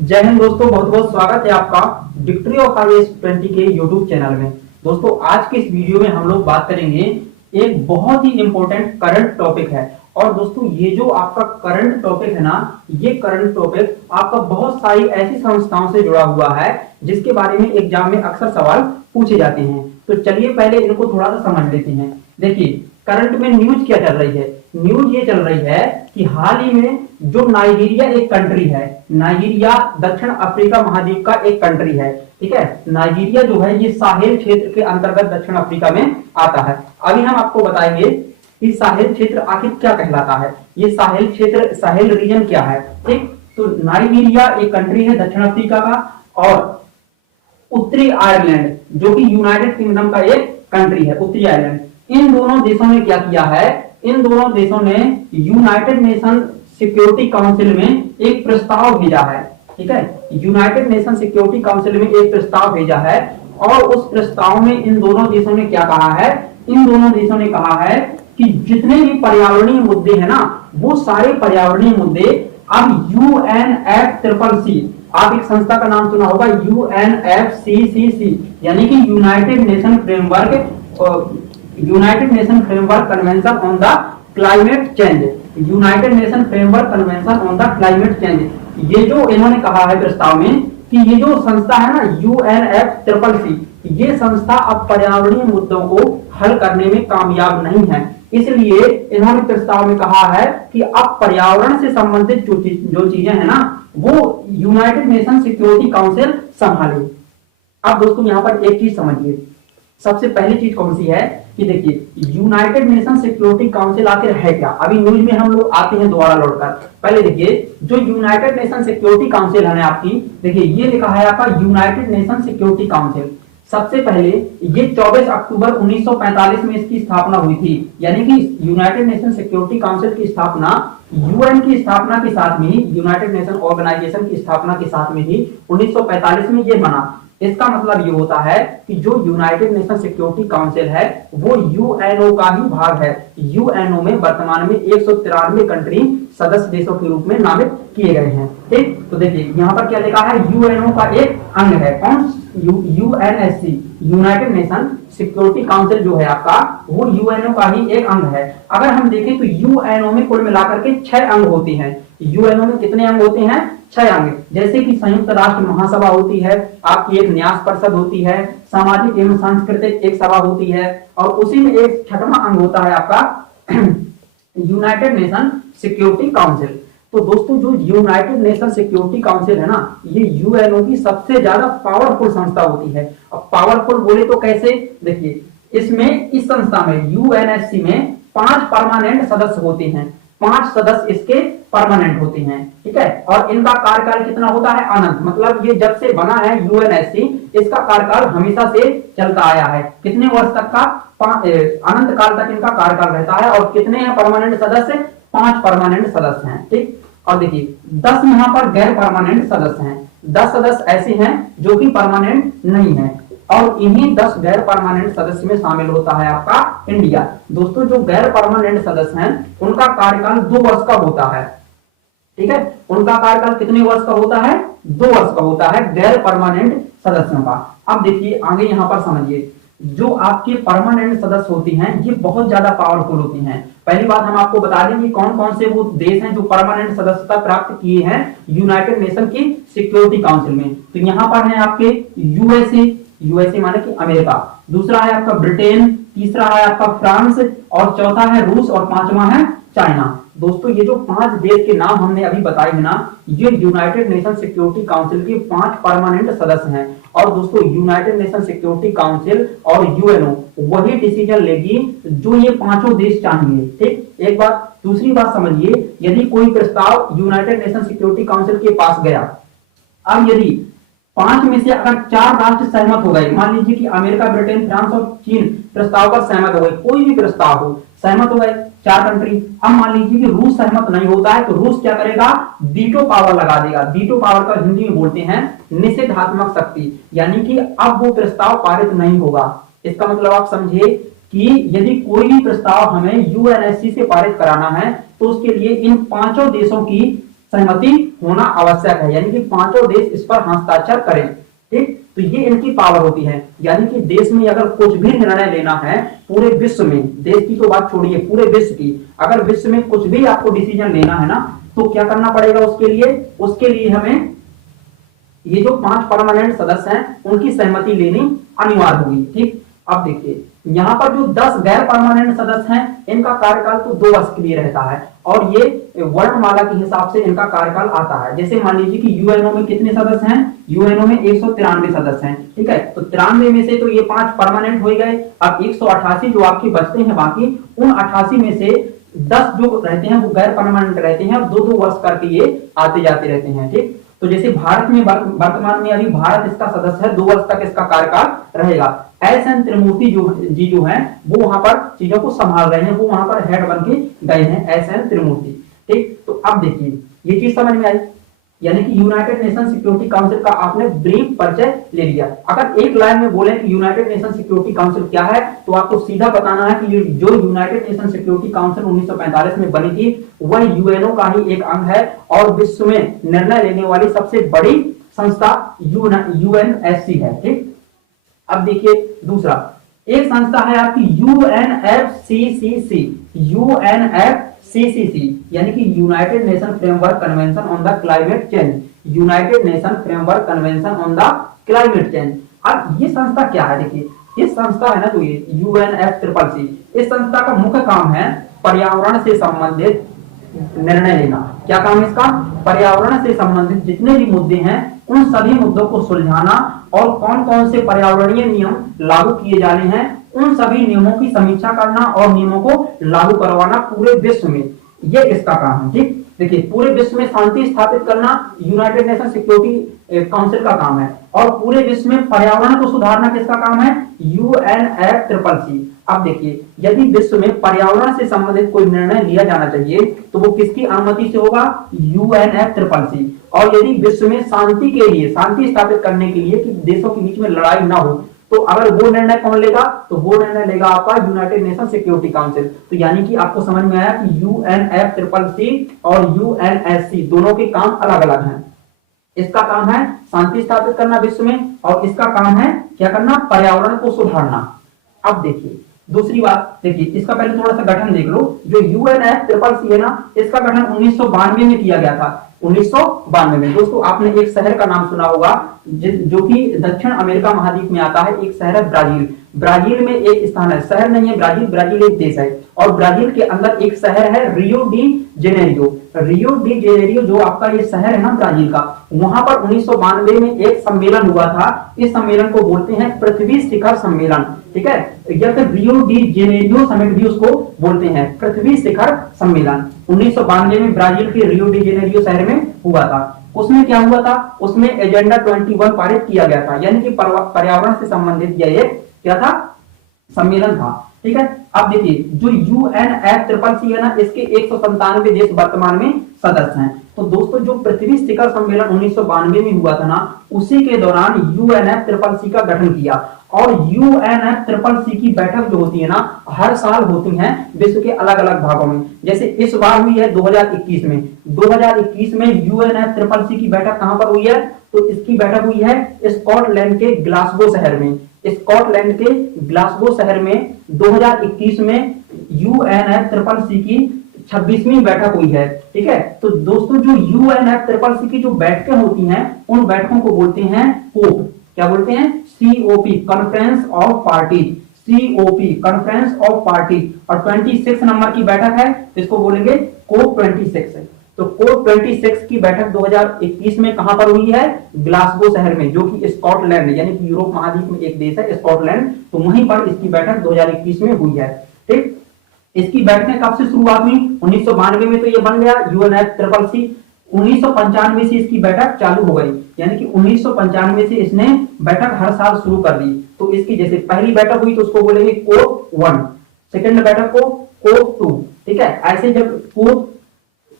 जय हिंद दोस्तों, बहुत बहुत स्वागत है आपका विक्ट्री ऑफ IAS20 के यूट्यूब चैनल में। दोस्तों आज के इस वीडियो में हम लोग बात करेंगे एक बहुत ही इंपॉर्टेंट करंट टॉपिक है। और दोस्तों ये जो आपका करंट टॉपिक है ना, ये करंट टॉपिक आपका बहुत सारी ऐसी संस्थाओं से जुड़ा हुआ है जिसके बारे में एग्जाम में अक्सर सवाल पूछे जाते हैं। तो चलिए पहले इनको थोड़ा सा समझ लेते हैं। देखिए करंट में न्यूज क्या चल रही है। न्यूज ये चल रही है कि हाल ही में जो नाइजीरिया एक कंट्री है, नाइजीरिया दक्षिण अफ्रीका महाद्वीप का एक कंट्री है, ठीक है। नाइजीरिया जो है ये साहेल क्षेत्र के अंतर्गत दक्षिण अफ्रीका में आता है। अभी हम आपको बताएंगे कि साहेल क्षेत्र आखिर क्या कहलाता है, ये साहेल क्षेत्र, साहेल रीजन क्या है, ठीक। तो नाइजीरिया एक कंट्री है दक्षिण अफ्रीका का, और उत्तरी आयरलैंड जो कि यूनाइटेड किंगडम का एक कंट्री है, उत्तरी आयरलैंड। इन दोनों देशों ने क्या किया है, इन दोनों देशों ने यूनाइटेड नेशन सिक्योरिटी काउंसिल में एक प्रस्ताव भेजा है, ठीक है। यूनाइटेड नेशन सिक्योरिटी काउंसिल में एक प्रस्ताव भेजा है, और उस प्रस्ताव में इन दोनों देशों ने क्या कहा है, इन दोनों देशों ने कहा है कि जितने भी पर्यावरणीय मुद्दे हैं ना, वो सारे पर्यावरणीय मुद्दे अब UNFCCC, आप एक संस्था का नाम सुना होगा UNFCCC, यानी कि United nation framework convention on the climate change, United nation framework convention on the climate change. ये जो इन्होंने कहा है प्रस्ताव में कि ये जो संस्था है ना UNFCCC, ये संस्था अब पर्यावरणीय मुद्दों को हल करने में कामयाब नहीं है। इसलिए इन्होंने प्रस्ताव में कहा है कि अब पर्यावरण से संबंधित जो चीजें हैं ना, वो यूनाइटेड नेशन सिक्योरिटी काउंसिल संभाले। अब दोस्तों यहां पर एक चीज समझिए, सबसे पहली चीज कौन सी है कि देखिए यूनाइटेड नेशन सिक्योरिटी काउंसिल आखिर है क्या। अभी न्यूज में हम लोग आते हैं दोबारा लौटकर। पहले देखिए जो यूनाइटेड नेशन सिक्योरिटी काउंसिल है ना आपकी, देखिए ये लिखा है आपका यूनाइटेड नेशन सिक्योरिटी काउंसिल। सबसे पहले ये 24 अक्टूबर 1945 में इसकी स्थापना हुई थी, यानी कि यूनाइटेड नेशन सिक्योरिटी काउंसिल की स्थापना यूएन की स्थापना के साथ में ही, यूनाइटेड नेशन ऑर्गेनाइजेशन की स्थापना के साथ में ही 1945 में ये बना। इसका मतलब ये होता है कि जो यूनाइटेड नेशन सिक्योरिटी काउंसिल है वो यूएनओ का ही भाग है। यूएनओ में वर्तमान में 193 कंट्री सदस्य देशों के रूप में नामित किए गए हैं, ठीक। तो देखिए यहाँ पर क्या लिखा है, यूएनओ का एक अंग है कौन, UNSC, United nation security council जो है आपका, वो यूएनओ का ही एक अंग है। अगर हम देखें तो यूएनओ में कुल मिलाकर के 6 अंग होते हैं। यूएनओ में कितने अंग होते हैं, 6 अंग। जैसे कि संयुक्त राष्ट्र महासभा होती है, आपकी एक न्यास परिषद होती है, सामाजिक एवं सांस्कृतिक एक सभा होती है, और उसी में एक 6वां अंग होता है आपका यूनाइटेड नेशन सिक्योरिटी काउंसिल। तो दोस्तों जो यूनाइटेड नेशन सिक्योरिटी काउंसिल है ना, ये यूएनओ की सबसे ज्यादा पावरफुल संस्था होती है। अब पावरफुल बोले तो कैसे, देखिए इसमें, इस संस्था में यूएनएससी में 5 परमानेंट सदस्य होते हैं, 5 सदस्य इसके परमानेंट होते हैं, ठीक है। और इनका कार्यकाल कितना होता है, अनंत। मतलब ये जब से बना है यूएनएससी, इसका कार्यकाल हमेशा से चलता आया है। कितने वर्ष तक का, अनंत काल तक इनका कार्यकाल रहता है। और कितने हैं परमानेंट सदस्य, 5 परमानेंट सदस्य हैं, ठीक। और देखिए 10 यहाँ पर गैर परमानेंट सदस्य हैं, 10 सदस्य ऐसे हैं जो कि परमानेंट नहीं है, और इन्हीं 10 गैर परमानेंट सदस्य में शामिल होता है आपका इंडिया। दोस्तों जो गैर परमानेंट सदस्य हैं उनका कार्यकाल 2 वर्ष का होता है, ठीक है। उनका कार्यकाल कितने वर्ष का होता है, 2 वर्ष का होता है गैर परमानेंट सदस्यों का। अब देखिए आगे यहाँ पर समझिए, जो आपके परमानेंट सदस्य होती हैं ये बहुत ज्यादा पावरफुल होती हैं। पहली बात हम आपको बता दें कि कौन कौन से वो देश हैं जो परमानेंट सदस्यता प्राप्त किए हैं यूनाइटेड नेशन की सिक्योरिटी काउंसिल में। तो यहाँ पर है आपके यूएसए माने कि अमेरिका, दूसरा है आपका ब्रिटेन, तीसरा है आपका फ्रांस, और चौथा है रूस, और 5वां है चाइना। दोस्तों ये जो 5 देश के नाम हमने अभी बताए हैं ना, ये यूनाइटेड नेशन सिक्योरिटी काउंसिल के 5 परमानेंट सदस्य हैं। और दोस्तों यूनाइटेड नेशन सिक्योरिटी काउंसिल और यूएनओ वही डिसीजन लेगी जो ये 5 देश चाहेंगे, ठीक। एक बात, दूसरी बात समझिए, यदि कोई प्रस्ताव यूनाइटेड नेशन सिक्योरिटी काउंसिल के पास गया, अब यदि 5 में से अगर 4 राष्ट्र सहमत हो गए, मान लीजिए कि अमेरिका, ब्रिटेन, फ्रांस और चीन प्रस्ताव पर सहमत हो गए, कोई भी प्रस्ताव हो, सहमत हो गए 4 कंट्री। अब मान लीजिए कि रूस सहमत नहीं होता है, तो रूस क्या करेगा, वीटो पावर लगा देगा। वीटो पावर का हिंदी में बोलते हैं निषेधात्मक शक्ति, यानी कि अब वो प्रस्ताव पारित नहीं होगा। इसका मतलब आप समझे कि यदि कोई भी प्रस्ताव हमें यूएनएससी से पारित कराना है तो उसके लिए इन 5 देशों की सहमति होना आवश्यक है, यानी कि पांचों देश इस पर हस्ताक्षर करें। ठीक, तो ये इनकी पावर होती है, यानी कि देश में अगर कुछ भी निर्णय लेना है पूरे विश्व में, देश की तो बात छोड़िए, पूरे विश्व की, अगर विश्व में कुछ भी आपको डिसीजन लेना है ना, तो क्या करना पड़ेगा उसके लिए हमें ये जो 5 परमानेंट सदस्य हैं उनकी सहमति लेनी अनिवार्य होगी। ठीक, अब देखिए यहाँ पर जो 10 गैर परमानेंट सदस्य हैं इनका कार्यकाल तो 2 वर्ष के लिए रहता है, और ये वर्णमाला के हिसाब से इनका कार्यकाल आता है। जैसे मान लीजिए कि यूएनओ में कितने सदस्य हैं, यूएनओ में 193 सदस्य हैं। ठीक है, तो 93 में से तो ये 5 परमानेंट हो गए, अब 188 जो आपके बचते हैं बाकी, उन 88 में से 10 जो रहते हैं वो गैर परमानेंट रहते हैं, और 2-2 वर्ष करके ये आते जाते रहते हैं। ठीक, तो जैसे भारत में वर्तमान में अभी भारत इसका सदस्य है, 2 वर्ष तक इसका कार्यकाल रहेगा। एस.एन. त्रिमूर्ति जो हैं वो वहां पर चीजों को संभाल रहे हैं, वो वहां पर हेड बन के गए हैं, एस.एन. त्रिमूर्ति। ठीक, तो अब देखिए ये चीज समझ में आई, यानी कि यूनाइटेड नेशन सिक्योरिटी काउंसिल का आपने ब्रीफ परिचय ले लिया। अगर एक लाइन में बोले कि यूनाइटेड नेशन सिक्योरिटी काउंसिल क्या है, तो आपको सीधा बताना है कि जो यूनाइटेड नेशन सिक्योरिटी काउंसिल 1945 में बनी थी वह यूएनओ का ही एक अंग है, और विश्व में निर्णय लेने वाली सबसे बड़ी संस्था यूएनएससी है। ठीक, अब देखिए दूसरा एक संस्था है आपकी यूएनएफसीसीसी, यूएनएफसीसीसी यानी कि United nation framework convention on the climate change, United nation framework convention on the climate change. अब ये संस्था क्या है, देखिए इस संस्था है ना, तो ये यूएनएफसीसीसी, इस संस्था का मुख्य काम है पर्यावरण से संबंधित निर्णय लेना। क्या काम है इसका, पर्यावरण से संबंधित जितने भी मुद्दे हैं उन सभी मुद्दों को सुलझाना, और कौन कौन से पर्यावरणीय नियम लागू किए जाने हैं उन सभी नियमों की समीक्षा करना और नियमों को लागू करवाना पूरे विश्व में, ये इसका काम है। ठीक, देखिए पूरे विश्व में शांति स्थापित करना यूनाइटेड नेशन सिक्योरिटी काउंसिल का काम है, और पूरे विश्व में पर्यावरण को सुधारना किसका काम है, यूएनएफसीसीसी। अब देखिए यदि विश्व में पर्यावरण से संबंधित कोई निर्णय लिया जाना चाहिए तो वो किसकी अनुमति से होगा, यूएनएफसीसीसी। और यदि विश्व में शांति के लिए, शांति स्थापित करने के लिए कि देशों के बीच में लड़ाई ना हो, तो अगर वो निर्णय कौन लेगा, तो वो निर्णय लेगा आपका यूनाइटेड नेशन सिक्योरिटी काउंसिल। तो यानी कि आपको समझ में आया कि यूएनएफसीसीसी और यूएनएससी दोनों के काम अलग अलग हैं। इसका काम है शांति स्थापित करना विश्व में, और इसका काम है क्या करना, पर्यावरण को सुधारना। अब देखिए दूसरी बात, देखिए इसका पहले थोड़ा सा गठन देख लो। जो यूएनएफसीसीसी है ना, इसका गठन 1992 में किया गया था। 1992 में दोस्तों आपने एक शहर का नाम सुना होगा जो कि दक्षिण अमेरिका महाद्वीप में आता है, एक शहर है ब्राजील। ब्राजील में एक स्थान है, शहर नहीं है ब्राजील, ब्राजील एक देश है, और ब्राजील के अंदर एक शहर है Rio de Janeiro. Rio de Janeiro जो आपका ये शहर है ना ब्राजील का, वहां पर 1992 में एक सम्मेलन हुआ था। इस सम्मेलन को बोलते हैं पृथ्वी शिखर सम्मेलन। ठीक है, या फिर रियो डी जेनेरियो समिट भी उसको बोलते हैं, पृथ्वी शिखर सम्मेलन 1992 में ब्राजील के रियो डी जेनेरियो शहर में हुआ था। उसमें क्या हुआ था, उसमें एजेंडा 21 पारित किया गया था, यानी कि पर्यावरण से संबंधित यह क्या था, सम्मेलन था। ठीक है, अब देखिए जो यूएनएफसीसीसी है ना, इसके 197 देश वर्तमान में सदस्य हैं। तो दोस्तों जो पृथ्वी शिखर सम्मेलन 1992 में हुआ था ना, उसी के दौरान यूएनएफसीसीसी का गठन किया। और यूएनएफसीसीसी की बैठक जो होती है ना, हर साल होती है विश्व के अलग अलग भागों में। जैसे इस बार हुई है 2021 में, 2021 में यूएनएफसीसीसी की बैठक कहां पर हुई है, तो इसकी बैठक हुई है स्कॉटलैंड के ग्लासगो शहर में। स्कॉटलैंड के ग्लासगो शहर में 2021 में यूएनएफसीसीसी की 26वीं बैठक हुई है। ठीक है, तो दोस्तों जो यूएनएफसीसीसी की जो बैठकें होती हैं उन बैठकों को बोलते हैं कोप। क्या बोलते हैं, COP, conference of party, COP conference of party. और 26 नंबर की बैठक है, इसको बोलेंगे कोप 26। तो कोप 26 की बैठक 2021 में कहां पर हुई है, ग्लासगो शहर में, जो कि स्कॉटलैंड यानी कि यूरोप महाद्वीप में एक देश है स्कॉटलैंड, तो वहीं पर इसकी बैठक 2021 में हुई है। ठीक, इसकी बैठकें कब से शुरुआत हुई, 1992 में तो ये बन गया यूएनएफसीसीसी। 1995 से इसकी बैठक चालू हो गई, यानी कि 1995 से इसने बैठक हर साल शुरू कर दी। तो इसकी जैसे पहली बैठक हुई तो उसको बोलेंगे कोप 1, सेकंड बैठक को कोप 2। ठीक है, ऐसे जब कोप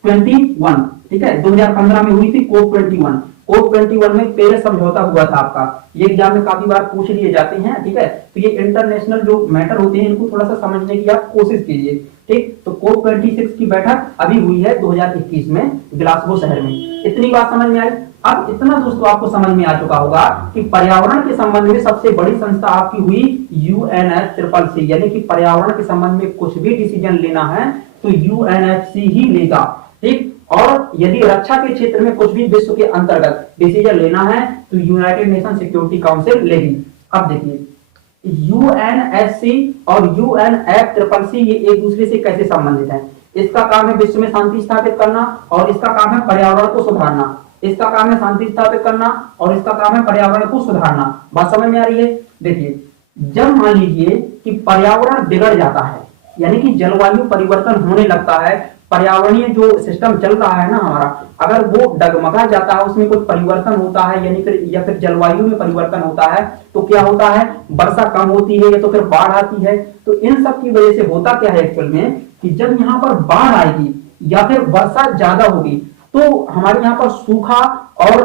21, ठीक है 2015 में हुई थी कोप 21। कोप 21 में पेरिस समझौता हुआ था आपका, ये एग्जाम में काफी बार पूछ लिए जाते हैं। ठीक है, तो ये इंटरनेशनल जो मैटर होते हैं इनको थोड़ा सा समझने की आप कोशिश कीजिए। ठीक, तो कोप 26 की बैठक अभी हुई है 2021 में ग्लासगो शहर में। इतनी बात समझ में आई। अब इतना दोस्तों आपको समझ में आ चुका होगा कि पर्यावरण के संबंध में सबसे बड़ी संस्था आपकी हुई UNFCCC, यानी कि पर्यावरण के संबंध में कुछ भी डिसीजन लेना है तो UNFC ही लेगा। ठीक, और यदि रक्षा के क्षेत्र में कुछ भी विश्व के अंतर्गत डिसीजन लेना है तो यूनाइटेड नेशन सिक्योरिटी काउंसिल लेगी। अब देखिए UNSC और UNFCCC ये एक दूसरे से कैसे संबंधित हैं। इसका काम है विश्व में शांति स्थापित करना और इसका काम है पर्यावरण को सुधारना। इसका काम है शांति स्थापित करना और इसका काम है पर्यावरण को सुधारना। बात समझ में आ रही है। देखिए जब मान लीजिए कि पर्यावरण बिगड़ जाता है, यानी कि जलवायु परिवर्तन होने लगता है, पर्यावरणीय जो सिस्टम चल रहा है ना हमारा, अगर वो डगमगा जाता है, उसमें कुछ परिवर्तन होता है, यानी फिर या फिर जलवायु में परिवर्तन होता है, तो क्या होता है, वर्षा कम होती है या तो फिर बाढ़ आती है। तो इन सब की वजह से होता क्या है एक्चुअल में कि जब यहाँ पर बाढ़ आएगी या फिर वर्षा ज्यादा होगी तो हमारे यहाँ पर सूखा और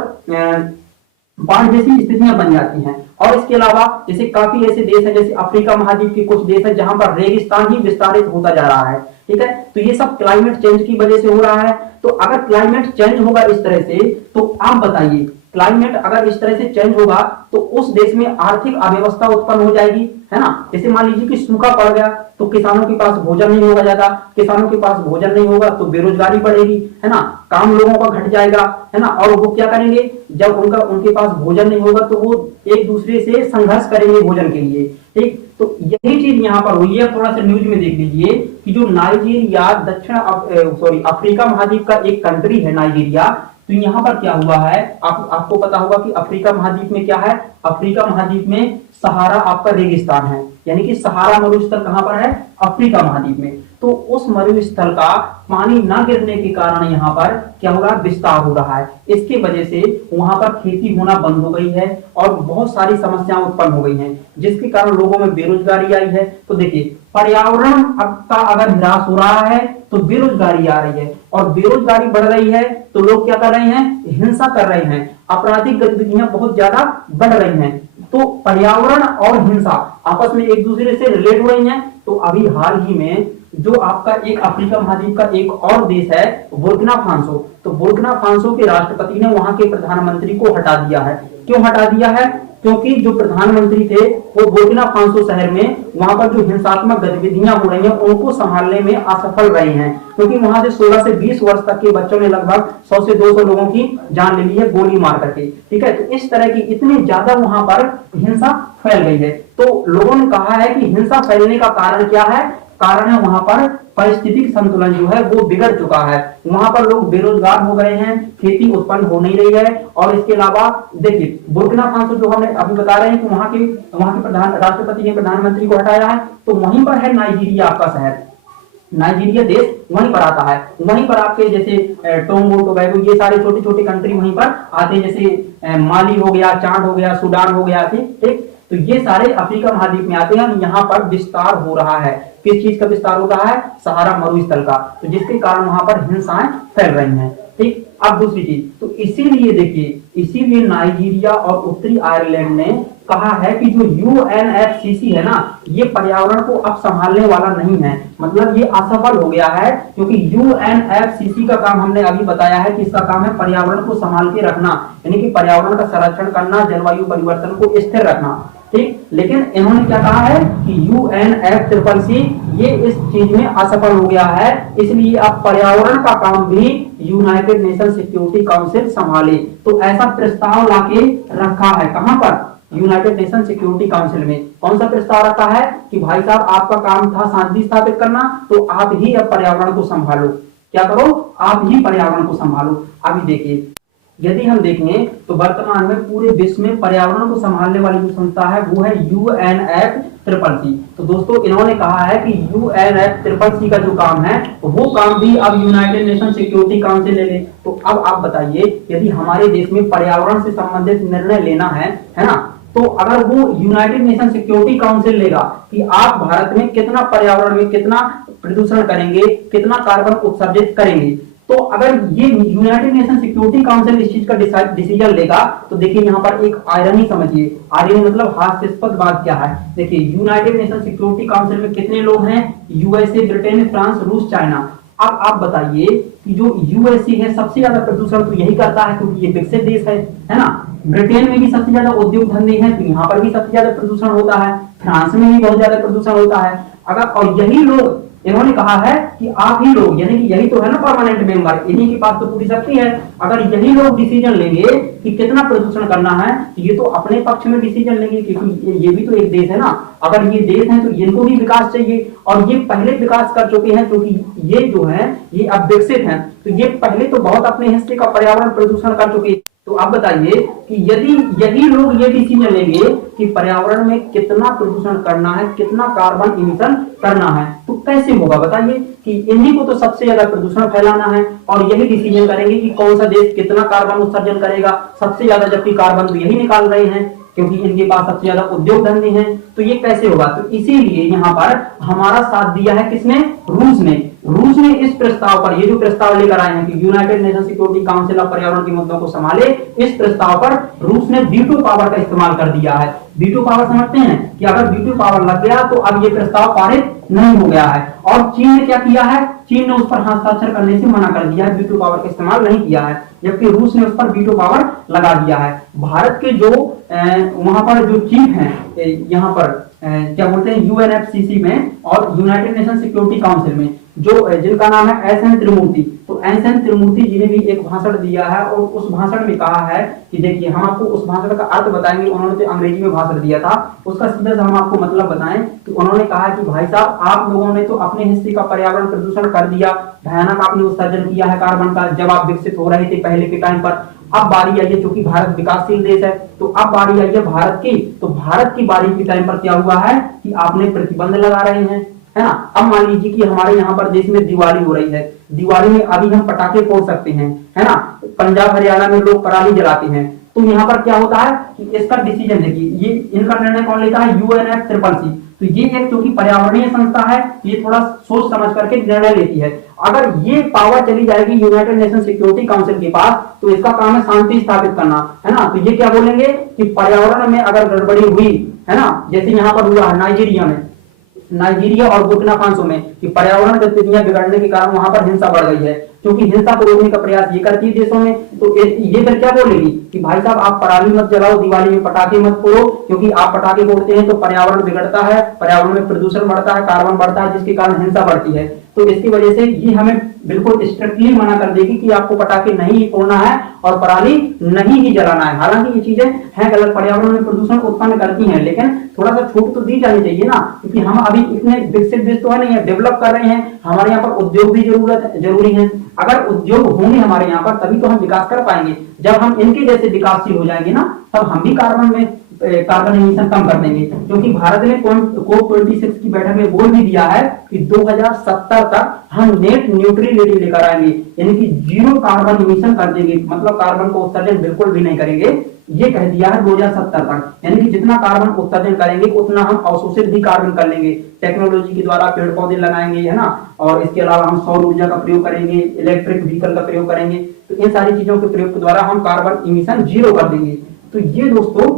बाढ़ जैसी स्थितियां बन जाती हैं। और इसके अलावा जैसे काफी ऐसे देश हैं, जैसे अफ्रीका महाद्वीप के कुछ देश हैं जहां पर रेगिस्तान ही विस्तारित होता जा रहा है। ठीक है, तो ये सब क्लाइमेट चेंज की वजह से हो रहा है। तो अगर क्लाइमेट चेंज होगा इस तरह से, तो आप बताइए क्लाइमेट अगर इस तरह से चेंज होगा तो उस देश में आर्थिक अव्यवस्था उत्पन्न हो जाएगी, है ना। जैसे मान लीजिए कि सूखा पड़ गया तो किसानों के पास भोजन नहीं होगा, ज्यादा किसानों के पास भोजन नहीं होगा तो बेरोजगारी बढ़ेगी, है ना, काम लोगों का घट जाएगा, है ना। और वो क्या करेंगे, जब उनके पास भोजन नहीं होगा तो वो एक दूसरे से संघर्ष करेंगे भोजन के लिए। ठीक, तो यही चीज यहाँ पर हुई है। थोड़ा सा न्यूज में देख लीजिए कि जो नाइजीरिया अफ्रीका महाद्वीप का एक कंट्री है नाइजीरिया, तो यहाँ पर क्या हुआ है, आपको पता होगा कि अफ्रीका महाद्वीप में क्या है, अफ्रीका महाद्वीप में सहारा आपका रेगिस्तान है, यानी कि सहारा मरुस्थल कहां पर है, अफ्रीका महाद्वीप में। तो उस मरुस्थल का पानी न गिरने के कारण यहाँ पर क्या हो रहा है, विस्तार हो रहा है। इसकी वजह से वहां पर खेती होना बंद हो गई है और बहुत सारी समस्याएं उत्पन्न हो गई हैं, जिसके कारण लोगों में बेरोजगारी आई है। तो देखिए पर्यावरण का अगर ह्रास हो रहा है तो बेरोजगारी आ रही है, और बेरोजगारी बढ़ रही है तो लोग क्या कर रहे हैं, हिंसा कर रहे हैं, आपराधिक गतिविधियां बहुत ज्यादा बढ़ रही हैं। तो पर्यावरण और हिंसा आपस में एक दूसरे से रिलेट हो रही हैं। तो अभी हाल ही में जो आपका एक अफ्रीका महाद्वीप का एक और देश है बुर्किना फासो, तो बुर्किना फासो के राष्ट्रपति ने वहां के प्रधानमंत्री को हटा दिया है। क्यों हटा दिया है, क्योंकि जो प्रधानमंत्री थे वो बुर्किना फासो शहर में वहां पर जो हिंसात्मक गतिविधियां हो रही हैं उनको संभालने में असफल रहे हैं, क्योंकि वहां से 16 से 20 वर्ष तक के बच्चों ने लगभग 100 से 200 लोगों की जान ले ली है गोली मार करके। ठीक है, तो इस तरह की इतनी ज्यादा वहां पर हिंसा फैल गई है। तो लोगों ने कहा है कि हिंसा फैलने का कारण क्या है, कारण है वहां पर पारिस्थितिक संतुलन जो है वो बिगड़ चुका है। वहां पर लोग बेरोजगार हो गए हैं, खेती उत्पन्न हो नहीं रही है। और इसके अलावा देखिए बुर्किना फासो जो हमने अभी बता रहे हैं कि वहां के राष्ट्रपति ने प्रधानमंत्री को हटाया है, तो वहीं पर है नाइजीरिया आपका शहर, नाइजीरिया देश वहीं पर आता है। वहीं पर आपके जैसे टोंगो टोबैगो ये सारे छोटे छोटे कंट्री वहीं पर आते हैं, जैसे माली हो गया, चाड हो गया, सूडान हो गया, ठीक। तो ये सारे अफ्रीका महाद्वीप में आते हैं। यहाँ पर विस्तार हो रहा है, किस चीज का विस्तार हो रहा है, सहारा मरुस्थल का, तो जिसके कारण वहां पर हिंसाएं फैल रही हैं। ठीक, अब दूसरी चीज, तो इसीलिए देखिए, इसीलिए नाइजीरिया और उत्तरी आयरलैंड ने कहा है कि जो UNFCCC है ना, ये पर्यावरण को अब संभालने वाला नहीं है, मतलब ये असफल हो गया है। क्योंकि UNFCCC का काम हमने अभी बताया है कि इसका काम है पर्यावरण को संभाल के रखना, यानी कि पर्यावरण का संरक्षण करना, जलवायु परिवर्तन को स्थिर रखना। ठीक, लेकिन इन्होंने क्या कहा है कि UNFCCC ये इस चीज में असफल हो गया है, इसलिए अब पर्यावरण का काम भी यूनाइटेड नेशन सिक्योरिटी काउंसिल संभाले। तो ऐसा प्रस्ताव लाके रखा है, कहां पर, यूनाइटेड नेशन सिक्योरिटी काउंसिल में। कौन सा प्रस्ताव रखा है कि भाई साहब आपका काम था शांति स्थापित करना, तो आप ही अब पर्यावरण को संभालो। क्या करो, आप ही पर्यावरण को संभालो। अभी देखिए, यदि हम देखें तो वर्तमान में पूरे विश्व में पर्यावरण को संभालने वाली जो संस्था है वो है UNFCCC। तो दोस्तों इन्होंने कहा है कि UNFCCC का जो काम है वो काम भी अब यूनाइटेड नेशन सिक्योरिटी काउंसिल ले ले। तो अब आप बताइए, यदि हमारे देश में पर्यावरण से संबंधित निर्णय लेना है ना, तो अगर वो यूनाइटेड नेशन सिक्योरिटी काउंसिल लेगा कि आप भारत में कितना पर्यावरण में कितना प्रदूषण करेंगे, कितना कार्बन उत्सर्जित करेंगे, तो अगर ये यूनाइटेड नेशन सिक्योरिटी काउंसिल इस चीज का डिसीजन लेगा तो देखिए यहाँ पर एक आयरनी समझिए, आयरनी मतलब हास्यास्पद बात क्या है। देखिए यूनाइटेड नेशन सिक्योरिटी काउंसिल में कितने लोग हैं, यूएसए, ब्रिटेन, फ्रांस, रूस, चाइना। अब आप बताइए कि जो यूएसए है सबसे ज्यादा प्रदूषण तो यही करता है क्योंकि ये विकसित देश है ना। ब्रिटेन में भी सबसे ज्यादा उद्योग धंधे हैं तो यहाँ पर भी सबसे ज्यादा प्रदूषण होता है, फ्रांस में भी बहुत ज्यादा प्रदूषण होता है। अगर और यही लोग, इन्होंने कहा है कि आप ही लोग, यानी कि यही तो है ना परमानेंट मेंबर, इन्हीं के पास तो पूरी शक्ति है। अगर यही लोग डिसीजन लेंगे कि कितना प्रदूषण करना है तो ये तो अपने पक्ष में डिसीजन लेंगे क्योंकि ये भी तो एक देश है ना। अगर ये देश है तो इनको भी विकास चाहिए और ये पहले विकास कर चुके हैं क्योंकि ये जो है ये अब विकसित हैं, तो ये पहले तो बहुत अपने हिस्से का पर्यावरण प्रदूषण कर चुके हैं। तो आप बताइए कि यदि यही लोग ये डिसीजन लेंगे कि पर्यावरण में कितना प्रदूषण करना है, कितना कार्बन इमिशन करना है, तो कैसे होगा बताइए कि इन्हीं को तो सबसे ज्यादा प्रदूषण फैलाना है और यही डिसीजन करेंगे कि कौन सा देश कितना कार्बन उत्सर्जन करेगा सबसे ज्यादा, जबकि कार्बन तो यही निकाल रहे हैं क्योंकि इनके पास सबसे ज्यादा उद्योग धंधे हैं। तो ये कैसे होगा, तो इसीलिए यहाँ पर हमारा साथ दिया है किसने, रूस ने। रूस ने इस प्रस्ताव पर, ये जो प्रस्ताव लेकर आए हैं कि United nation security council of पर्यावरण के मुद्दों को संभाले, इस प्रस्ताव पर रूस ने वीटो पावर का इस्तेमाल कर दिया है। वीटो पावर समझते हैं कि अगर वीटो पावर लग गया तो अब ये प्रस्ताव पारित नहीं हो गया है। और चीन ने क्या किया है, चीन ने उस पर हस्ताक्षर करने से मना कर दिया है, वीटो पावर का इस्तेमाल नहीं किया है, जबकि रूस ने उस पर वीटो पावर लगा दिया है। भारत के जो वहां पर जो चीफ हैं, यहाँ पर क्या बोलते हैं यूएनएफसीसी में और यूनाइटेड नेशन सिक्योरिटी काउंसिल में, जो जिनका नाम है एस.एन. त्रिमूर्ति। तो एस.एन. त्रिमूर्ति जी ने भी एक भाषण दिया है और उस भाषण में कहा है कि देखिए हम आपको उस भाषण का अर्थ बताएंगे। उन्होंने तो अंग्रेजी में भाषण दिया था, उसका सीधा सा हम आपको मतलब बताएं तो उन्होंने कहा कि भाई साहब आप लोगों ने तो अपने हिस्से का पर्यावरण प्रदूषण कर दिया, भयानक आपने उत्सर्जन किया है कार्बन का जब आप विकसित हो रहे थे पहले के टाइम पर। अब बारी आई है, क्योंकि भारत विकासशील देश है तो अब बारी आई है भारत की, तो भारत की बारी के टाइम पर क्या हुआ है कि आपने प्रतिबंध लगा रहे हैं, है ना। अब मान लीजिए कि हमारे यहाँ पर देश में दिवाली हो रही है, दिवाली में अभी हम पटाखे फोड़ सकते हैं, है ना। पंजाब हरियाणा में लोग पराली जलाते हैं, तो यहाँ पर क्या होता है कि इसका डिसीजन देखिए, ये इनका निर्णय कौन लेता है, यूएनएफसीसी। तो ये एक क्योंकि पर्यावरणीय संस्था है, ये थोड़ा सोच समझ करके निर्णय लेती है। अगर ये पावर चली जाएगी यूनाइटेड नेशन सिक्योरिटी काउंसिल के पास तो इसका काम है शांति स्थापित करना, है ना। तो ये क्या बोलेंगे कि पर्यावरण में अगर गड़बड़ी हुई, है ना, जैसे यहाँ पर हुआ नाइजीरिया में, नाइजीरिया और बुर्किना फासो में, कि पर्यावरण गतिविधियां बिगड़ने के कारण वहां पर हिंसा बढ़ गई है, क्योंकि हिंसा को रोकने का प्रयास ये करती है देशों में। तो ये फिर क्या बोलेगी कि भाई साहब आप पराली मत जलाओ, दिवाली में पटाखे मत फोड़ो, क्योंकि आप पटाखे फोड़ते हैं तो पर्यावरण बिगड़ता है, पर्यावरण में प्रदूषण बढ़ता है, कार्बन बढ़ता है, जिसके कारण हिंसा बढ़ती है। तो इसकी वजह से ये हमें बिल्कुल स्ट्रिक्टली मना कर देगी कि आपको पटाखे नहीं फोड़ना है और पराली नहीं ही जलाना है। हालांकि ये चीजें हैं गलत, पर्यावरण में प्रदूषण उत्पन्न करती हैं, लेकिन थोड़ा सा छूट तो दी जानी चाहिए ना, क्योंकि हम अभी इतने विकसित देश तो है नहीं है, डेवलप कर रहे हैं, हमारे यहाँ पर उद्योग भी जरूरी है। अगर उद्योग होंगे हमारे यहाँ पर तभी तो हम विकास कर पाएंगे। जब हम इनके जैसे विकासशील हो जाएंगे ना, तब हम भी कार्बन एमिशन कम कर देंगे, क्योंकि भारत ने COP26 की बैठक में बोल भी दिया है कि 2070 तक हम नेट न्यूट्रलिटी लेकर आएंगे, यानी कि जीरो कार्बन एमिशन कर देंगे, मतलब कार्बन को उत्सर्जन बिल्कुल भी नहीं करेंगे। ये कह दिया है 2070 तक, यानी कि जितना कार्बन उत्सर्जन करेंगे उतना हम अवशोषित भी कार्बन कर लेंगे। टेक्नोलॉजी के द्वारा पेड़ पौधे लगाएंगे, है ना, और इसके अलावा हम सौर ऊर्जा का प्रयोग करेंगे, इलेक्ट्रिक व्हीकल का प्रयोग करेंगे, तो इन सारी चीजों के प्रयोग के द्वारा हम कार्बन इमिशन जीरो कर देंगे। तो ये दोस्तों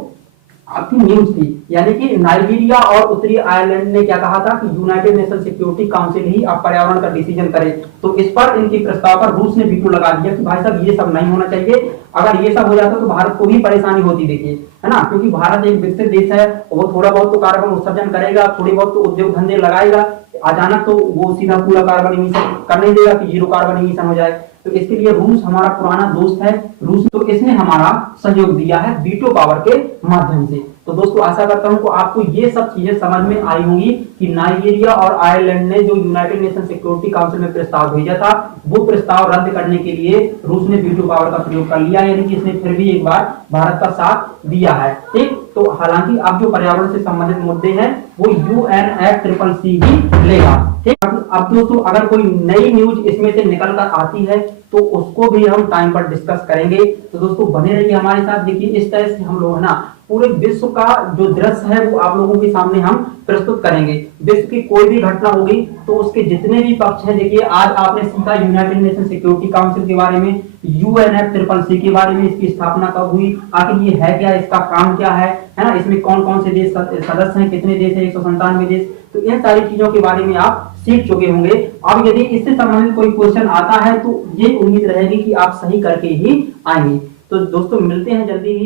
आपकी न्यूज थी, यानी कि नाइजीरिया और उत्तरी आयरलैंड ने क्या कहा था कि यूनाइटेड नेशन सिक्योरिटी काउंसिल ही अब पर्यावरण का डिसीजन करे। तो इस पर इनके प्रस्ताव पर रूस ने वीटो लगा दिया कि भाई साहब ये सब नहीं होना चाहिए। अगर ये सब हो जाता तो भारत को भी परेशानी होती, देखिए, है ना, क्योंकि भारत एक विकसित देश है, वो थोड़ा बहुत तो कार्बन उत्सर्जन करेगा, थोड़ी बहुत तो उद्योग धंधे लगाएगा, अचानक तो वो सीधा पूरा कार्बन इमिशन कर नहीं देगा कि जीरो कार्बन इमिशन हो जाए। तो इसके लिए रूस हमारा पुराना दोस्त है, रूस, तो इसने हमारा सहयोग दिया है वीटो पावर के माध्यम से। तो दोस्तों आशा करता हूं कि आपको ये सब चीजें समझ में आई होंगी कि नाइजीरिया और आयरलैंड ने जो यूनाइटेड नेशन सिक्योरिटी काउंसिल में प्रस्ताव भेजा था, वो प्रस्ताव रद्द करने के लिए रूस ने वीटो पावर का प्रयोग कर लिया, यानी कि इसने फिर भी एक बार भारत का साथ दिया है। ठीक, तो हालांकि अब जो पर्यावरण से संबंधित मुद्दे हैं वो UNFCCC भी लेगा। ठीक। अब दोस्तों अगर कोई नई न्यूज इसमें से निकल कर आती है तो उसको भी हम टाइम पर डिस्कस करेंगे। तो दोस्तों बने रहिए हमारे साथ। देखिए इस तरह से हम लोग ना पूरे विश्व का जो दृश्य है वो आप लोगों के सामने हम प्रस्तुत करेंगे। विश्व की कोई भी घटना होगी तो उसके जितने भी पक्ष हैं, देखिए आज आपने सीखा यूनाइटेड नेशन सिक्योरिटी काउंसिल के बारे में, UNFCCC के बारे में, इसकी स्थापना कब हुई, आखिर ये है क्या, इसका काम क्या है ना, इसमें कौन कौन से देश सदस्य हैं, कितने देश हैं, 197 देश। तो इन सारी चीजों के बारे में आप सीख चुके होंगे। अब यदि इससे संबंधित कोई क्वेश्चन आता है तो ये उम्मीद रहेगी कि आप सही करके ही आएंगे। तो दोस्तों मिलते हैं जल्दी ही।